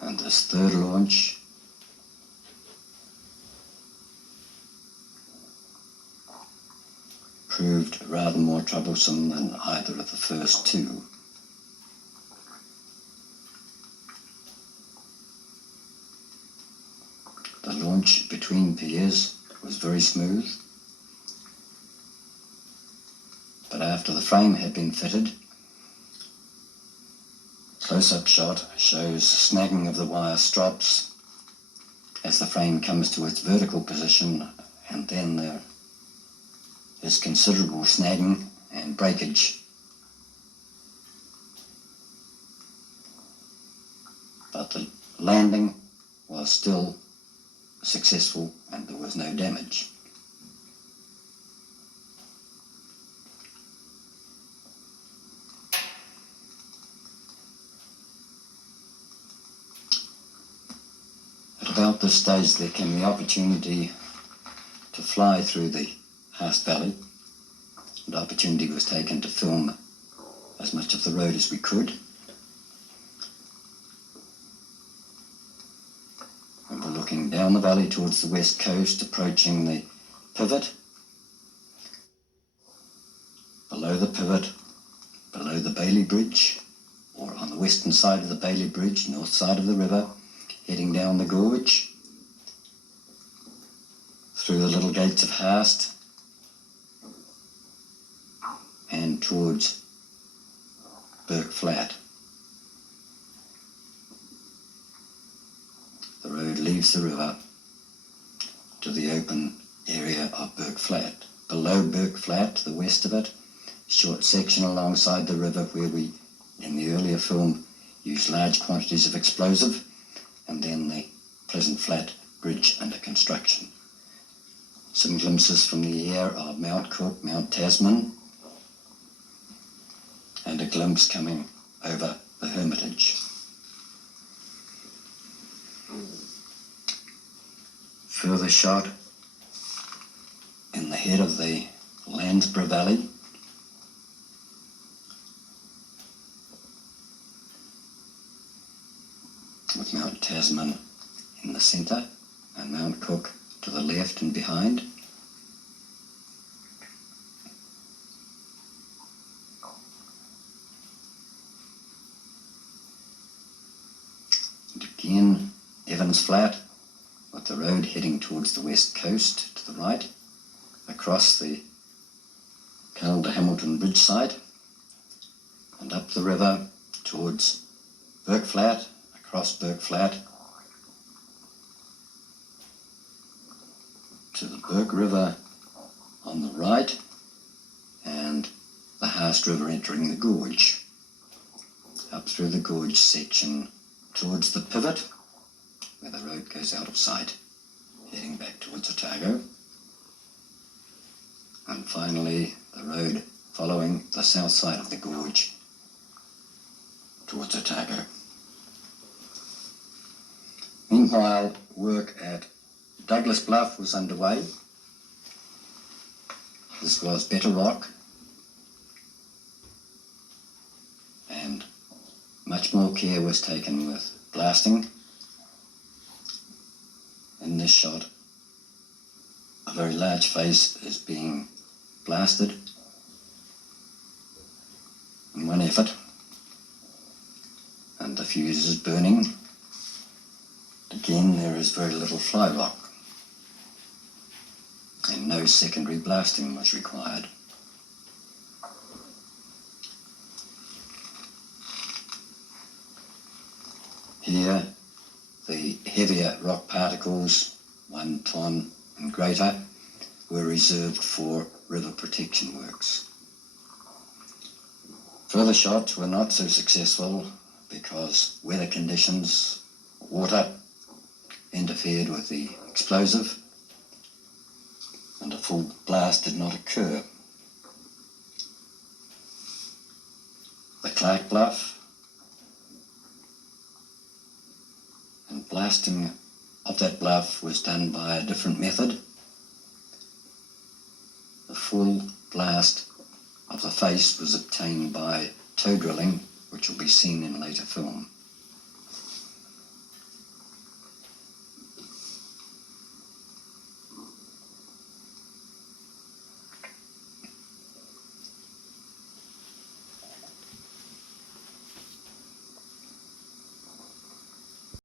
And this third launch proved rather more troublesome than either of the first two. The launch between piers was very smooth, but after the frame had been fitted, close-up shot shows snagging of the wire strops as the frame comes to its vertical position, and then there is considerable snagging and breakage. But the landing was still successful and there was no damage. At about this stage there came the opportunity to fly through the Haast Valley, and opportunity was taken to film as much of the road as we could. And we're looking down the valley towards the west coast, approaching the pivot. Below the pivot, below the Bailey Bridge, or on the western side of the Bailey Bridge, north side of the river, heading down the gorge, through the little gates of Haast, and towards Burke Flat. The road leaves the river to the open area of Burke Flat. Below Burke Flat, to the west of it, short section alongside the river where we, in the earlier film, used large quantities of explosive, and then the Pleasant Flat Bridge under construction. Some glimpses from the air of Mount Cook, Mount Tasman, and a glimpse coming over the Hermitage. Further shot in the head of the Landsborough Valley, with Mount Tasman in the centre and Mount Cook to the left and behind. And again, Evans Flat, with the road heading towards the west coast to the right, across the Calder Hamilton Bridge side, and up the river towards Burke Flat, across Burke Flat, to the Burke River on the right, and the Haast River entering the gorge, up through the gorge section towards the pivot, where the road goes out of sight, heading back towards Otago, and finally the road following the south side of the gorge towards Otago. Meanwhile, work at Douglas Bluff was underway. This was better rock, and much more care was taken with blasting. In this shot, a very large face is being blasted in one effort, and the fuse is burning. Again, there is very little fly rock, and no secondary blasting was required. Here, the heavier rock particles, 1 ton and greater, were reserved for river protection works. Further shots were not so successful because weather conditions, water, interfered with the explosive, and a full blast did not occur. The Clark Bluff and blasting of that bluff was done by a different method. The full blast of the face was obtained by toe drilling, which will be seen in later film.